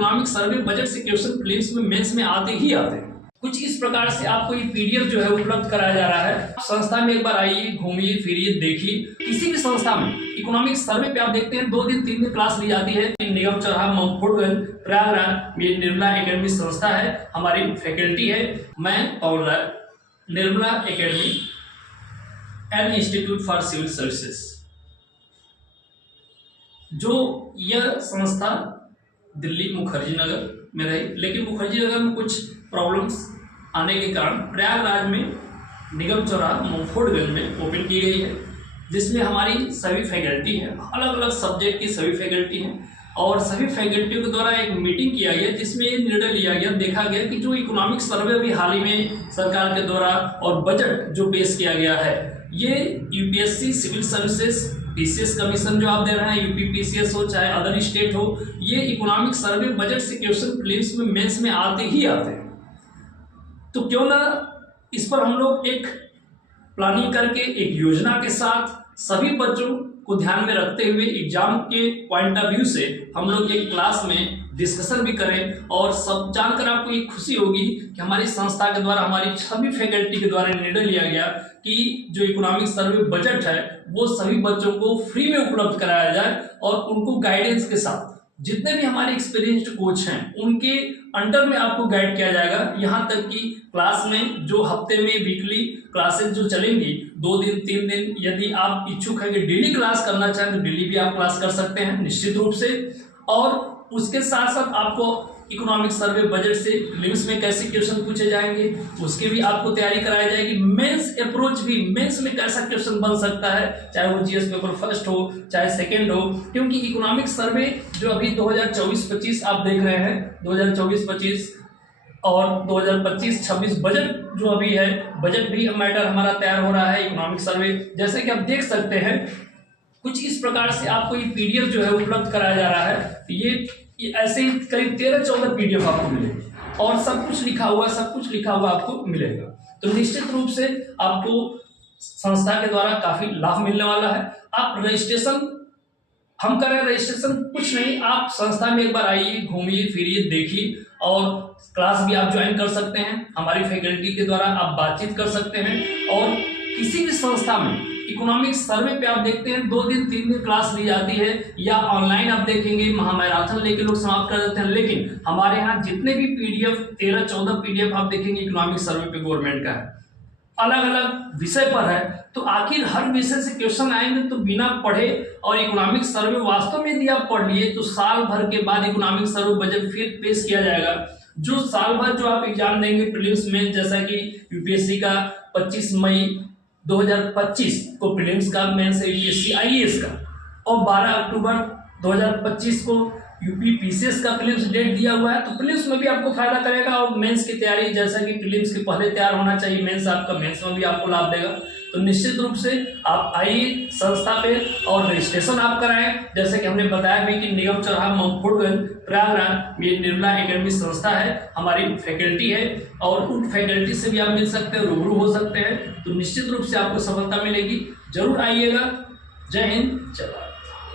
Economic survey budget से question prelims में mains में आते ही आते हैं। कुछ इस प्रकार से आपको ये पीडीएफ जो है उपलब्ध कराया जा रहा है। संस्था में एक बार आइए, घूमिए फिरिए, देखिए। किसी भी संस्था में इकोनॉमिक सर्वे पे आप देखते हैं 2 दिन 3 दिन क्लास ली जाती है। निगम चौराहा ममफोर्डगंज प्रयागराज में निर्मला एकेडमी संस्था है, हमारी फैकल्टी है। मैं Pawan Rai, Nirmala academy and institute for civil services. जो यह संस्था दिल्ली मुखर्जी नगर में रही, लेकिन मुखर्जी नगर में कुछ प्रॉब्लम्स आने के कारण प्रयागराज में निगम चौराहा ममफोर्डगंज में ओपन की गई है, जिसमें हमारी सभी फैकल्टी हैं, अलग अलग सब्जेक्ट की सभी फैकल्टी हैं। और सभी फैकल्टियों के द्वारा एक मीटिंग किया गया, जिसमें निर्णय लिया गया, देखा गया कि जो इकोनॉमिक सर्वे अभी हाल ही में सरकार के द्वारा और बजट जो पेश किया गया है, ये UPSC civil services PCS commission जो आप दे रहे हैं, यूपी पीसीएस हो चाहे अदर स्टेट हो, ये इकोनॉमिक सर्वे बजट से क्वेश्चन प्रीलिम्स में मेंस में आते ही आते हैं। तो क्यों ना इस पर हम लोग एक प्लानिंग करके, एक योजना के साथ सभी बच्चों को ध्यान में रखते हुए एग्जाम के पॉइंट ऑफ व्यू से हम लोग एक क्लास में डिस्कशन भी करें। और सब जानकर आपको ये खुशी होगी कि हमारी संस्था के द्वारा, हमारी सभी फैकल्टी के द्वारा निर्णय लिया गया कि जो इकोनॉमिक सर्वे बजट है वो सभी बच्चों को फ्री में उपलब्ध कराया जाए और उनको गाइडेंस के साथ जितने भी हमारे एक्सपीरियंस्ड कोच हैं उनके अंडर में आपको गाइड किया जाएगा। यहाँ तक कि क्लास में जो हफ्ते में वीकली क्लासेस जो चलेंगी 2 दिन 3 दिन, यदि आप इच्छुक हैं कि डेली क्लास करना चाहें तो डेली भी आप क्लास कर सकते हैं निश्चित रूप से। और उसके साथ साथ आपको इकोनॉमिक सर्वे बजट से प्रीलिम्स में कैसे क्वेश्चन पूछे जाएंगे उसकी भी आपको तैयारी कराई जाएगी। मेंस अप्रोच भी, मेंस में कैसा क्वेश्चन बन सकता है, चाहे वो जीएस पेपर फर्स्ट हो चाहे सेकंड हो, क्योंकि इकोनॉमिक सर्वे जो अभी 2024-25 आप देख रहे हैं, 2024-25 और 2025-26 बजट जो अभी है, बजट भी मैटर हमारा तैयार हो रहा है इकोनॉमिक सर्वे। जैसे कि आप देख सकते हैं कुछ इस प्रकार से आपको ये पीडीएफ जो है उपलब्ध कराया जा रहा है। ये ऐसे ही करीब 13-14 पीडीएफ आपको मिलेगी और सब कुछ लिखा हुआ आपको मिलेगा। तो निश्चित रूप से आपको संस्था के द्वारा काफी लाभ मिलने वाला है। आप रजिस्ट्रेशन हम कर रहे हैं, रजिस्ट्रेशन कुछ नहीं, आप संस्था में एक बार आइए, घूमिए फिरिए, देखिए और क्लास भी आप ज्वाइन कर सकते हैं। हमारी फैकल्टी के द्वारा आप बातचीत कर सकते हैं। और किसी भी संस्था में इकोनॉमिक सर्वे पे आप देखते हैं 2 दिन 3 दिन क्लास ली जाती है, या ऑनलाइन आप देखेंगे महामैराथन लेके लोग समाप्त कर देते हैं। लेकिन हमारे यहाँ जितने भी पीडीएफ 13-14 पीडीएफ आप देखेंगे इकोनॉमिक सर्वे पे गवर्नमेंट का है, अलग अलग विषय पर है। तो आखिर हर विषय से क्वेश्चन आएंगे तो बिना पढ़े, और इकोनॉमिक सर्वे वास्तव में यदि आप पढ़ लिए तो साल भर के बाद इकोनॉमिक सर्वे बजट फिर पेश किया जाएगा। जो साल भर जो आप एग्जाम देंगे प्रीलिम्स में, जैसा कि यूपीएससी का 25 मई 2025 को प्रीलिम्स का, मेंस यूपीएससी आईएएस का, और 12 अक्टूबर 2025 को यूपी पीसीएस का प्रीलिम्स डेट दिया हुआ है। तो प्रीलिम्स में भी आपको फायदा करेगा। और मेंस की तैयारी, जैसा कि प्रीलिम्स के पहले तैयार होना चाहिए, मेंस आपका मेंस में भी आपको लाभ देगा। तो निश्चित रूप से आप आइए संस्था पे और रजिस्ट्रेशन आप कराएं। जैसे कि हमने बताया भी कि निगम चौराहा ममफोर्डगंज प्रयागराज में निर्मला एकेडमी संस्था है, हमारी फैकल्टी है, और उन फैकल्टी से भी आप मिल सकते हैं, रूबरू हो सकते हैं। तो निश्चित रूप से आपको सफलता मिलेगी। जरूर आइएगा। जय हिंद, जय भारत।